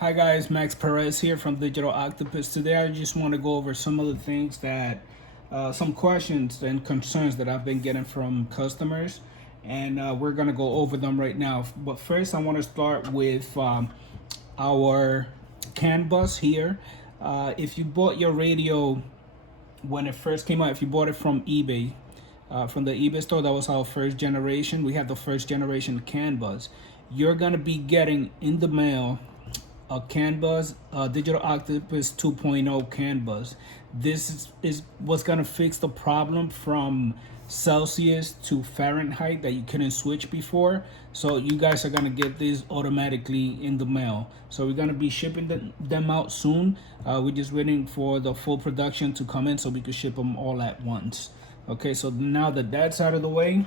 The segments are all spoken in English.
Hi guys, Max Perez here from Digital Octopus. Today I just want to go over some of the things that, some questions and concerns that I've been getting from customers, and we're gonna go over them right now. But first, I want to start with our CAN bus here. If you bought your radio when it first came out, if you bought it from eBay, from the eBay store, that was our first generation. We had the first generation CAN bus. You're gonna be getting in the mail a CAN bus, Digital Octopus 2.0 CAN bus. This is what's gonna fix the problem from Celsius to Fahrenheit that you couldn't switch before. So you guys are gonna get this automatically in the mail. So we're gonna be shipping them out soon. We're just waiting for the full production to come in so we can ship them all at once. Okay, so now that that's out of the way,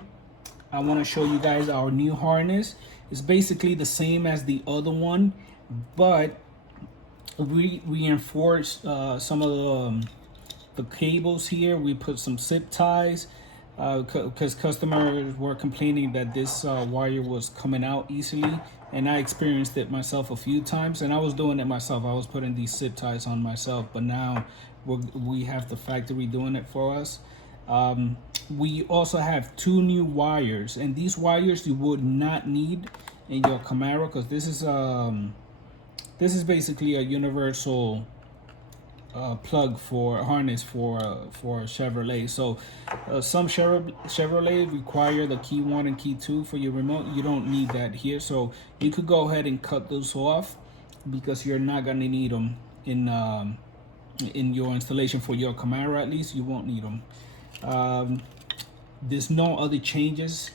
I want to show you guys our new harness. It's basically the same as the other one, but we reinforced some of the cables here. We put some zip ties because customers were complaining that this wire was coming out easily, and I experienced it myself a few times, and I was doing it myself. I was putting these zip ties on myself, but now we have the factory doing it for us. We also have two new wires, and these wires you would not need in your Camaro because this is basically a universal plug for harness for Chevrolet. So some Chevrolet require the key 1 and key 2 for your remote. You don't need that here, so you could go ahead and cut those off because you're not gonna need them in your installation for your Camaro. At least you won't need them. There's no other changes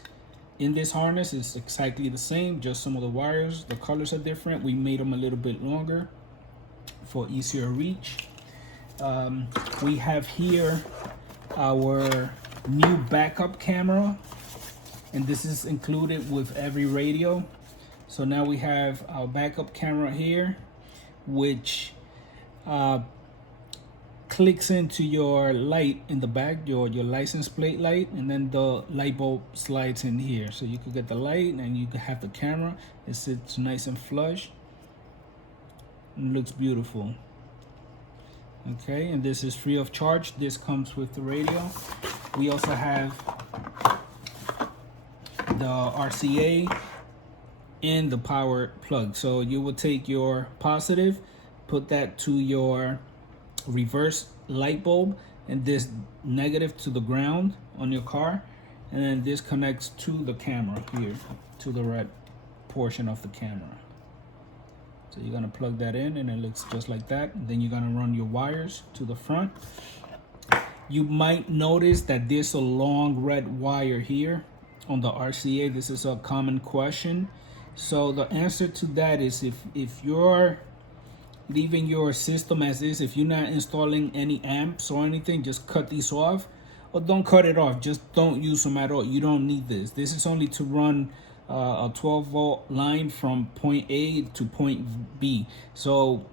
in this harness. It's exactly the same, just some of the wires, the colors are different. We made them a little bit longer for easier reach. We have here our new backup camera, and this is included with every radio. So now we have our backup camera here, which clicks into your light in the back, your license plate light, and then the light bulb slides in here. So you could get the light and you can have the camera. It sits nice and flush and looks beautiful. Okay, and this is free of charge. This comes with the radio. We also have the RCA and the power plug. So you will take your positive, put that to your reverse light bulb, and this negative to the ground on your car, and then this connects to the camera here, to the red portion of the camera. So you're gonna plug that in and it looks just like that. And then you're gonna run your wires to the front. You might notice that there's a long red wire here on the RCA. This is a common question. So the answer to that is if you're leaving your system as is, if you're not installing any amps or anything, just cut these off, or don't cut it off, just don't use them at all. You don't need this. This is only to run a 12-volt line from point A to point B. So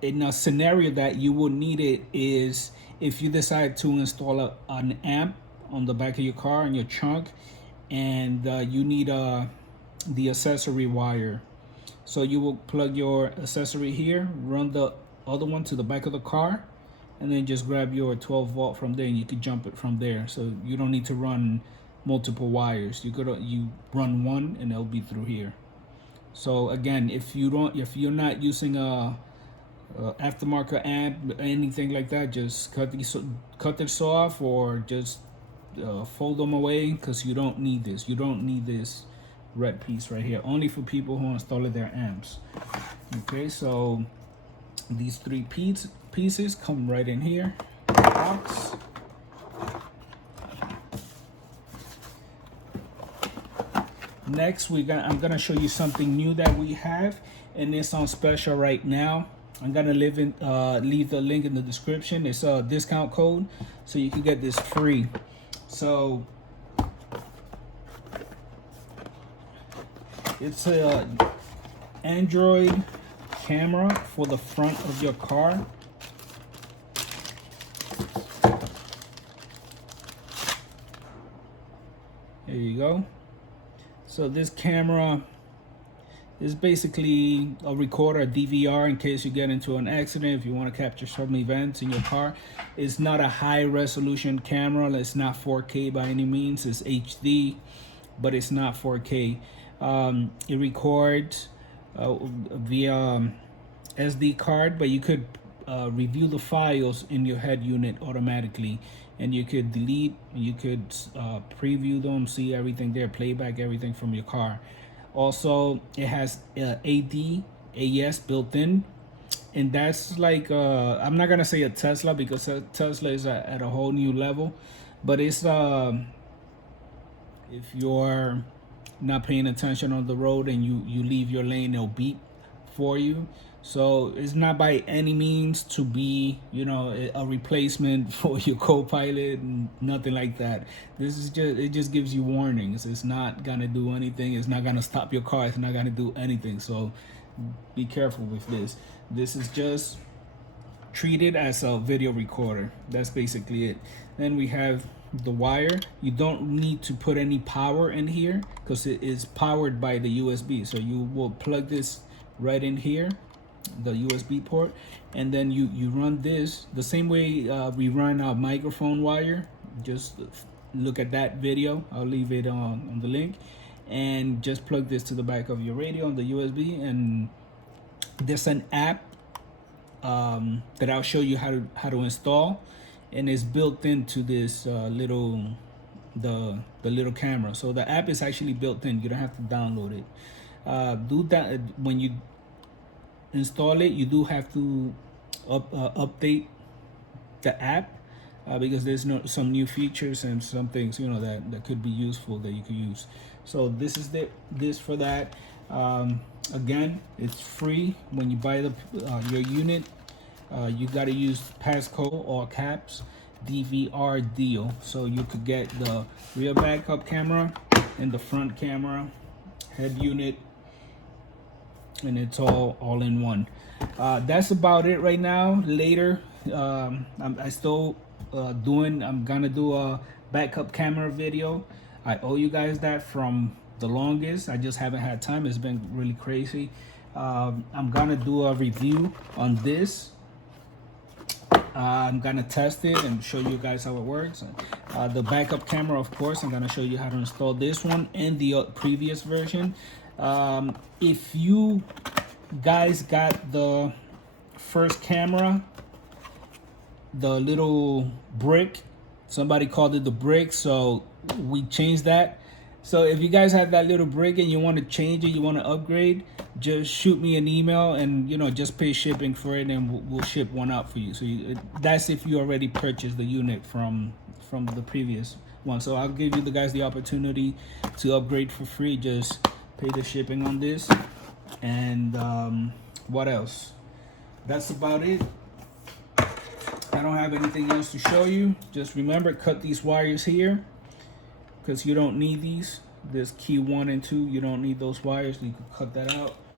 in a scenario that you would need it is if you decide to install an amp on the back of your car in your trunk, and you need the accessory wire. So you will plug your accessory here, run the other one to the back of the car, and then just grab your 12 volt from there, and you can jump it from there. So you don't need to run multiple wires. You run one and it'll be through here. So again, if you're not using a aftermarket amp, anything like that, just cut this off, or just fold them away, because you don't need this. You don't need this red piece right here, only for people who install their amps. Okay, so these three pieces come right in here in the box. Next, I'm gonna show you something new that we have, and it's on special right now. I'm gonna leave the link in the description. It's a discount code, so you can get this free. So it's a Android camera for the front of your car. There you go. So this camera It's basically a recorder, a DVR, in case you get into an accident, if you want to capture some events in your car. It's not a high resolution camera. It's not 4K by any means. It's HD, but it's not 4K. It records via SD card, but you could review the files in your head unit automatically, and you could delete, you could preview them, see everything there, playback everything from your car. Also, it has ADAS built in, and that's like I'm not gonna say a Tesla, because Tesla is at a whole new level, but it's if you're not paying attention on the road and you leave your lane, it'll beep for you. So it's not by any means to be, you know, a replacement for your co-pilot, nothing like that. This is just, it just gives you warnings. It's not gonna do anything. It's not gonna stop your car. It's not gonna do anything. So be careful with this. This is just treated as a video recorder. That's basically it. Then we have the wire. You don't need to put any power in here because it is powered by the USB. So you will plug this right in here, the USB port, and then you run this the same way we run our microphone wire. Just look at that video. I'll leave it on the link, and just plug this to the back of your radio on the USB. And there's an app that I'll show you how to install, and it's built into this little little camera. So the app is actually built in. You don't have to download it. Do that when you install it. You do have to update the app because there's some new features and some things, you know, that could be useful that you could use. So this is this for that. Again, it's free when you buy your unit. You got to use passcode, all caps, DVR deal, so you could get the rear backup camera and the front camera, head unit, and it's all in one. That's about it right now. Later, I'm gonna do a backup camera video. I owe you guys that from the longest. I just haven't had time. It's been really crazy. I'm gonna do a review on this. I'm gonna test it and show you guys how it works. The backup camera, of course, I'm gonna show you how to install this one and the previous version. If you guys got the first camera, the little brick, somebody called it the brick, so we changed that. So if you guys have that little brick and you want to change it, you want to upgrade, just shoot me an email, and you know, just pay shipping for it, and we'll ship one out for you. So that's if you already purchased the unit from the previous one. So I'll give you guys the opportunity to upgrade for free. Just pay the shipping on this. And what else? That's about it. I don't have anything else to show you. Just remember, cut these wires here, because you don't need these. This key 1 and 2, you don't need those wires. You can cut that out.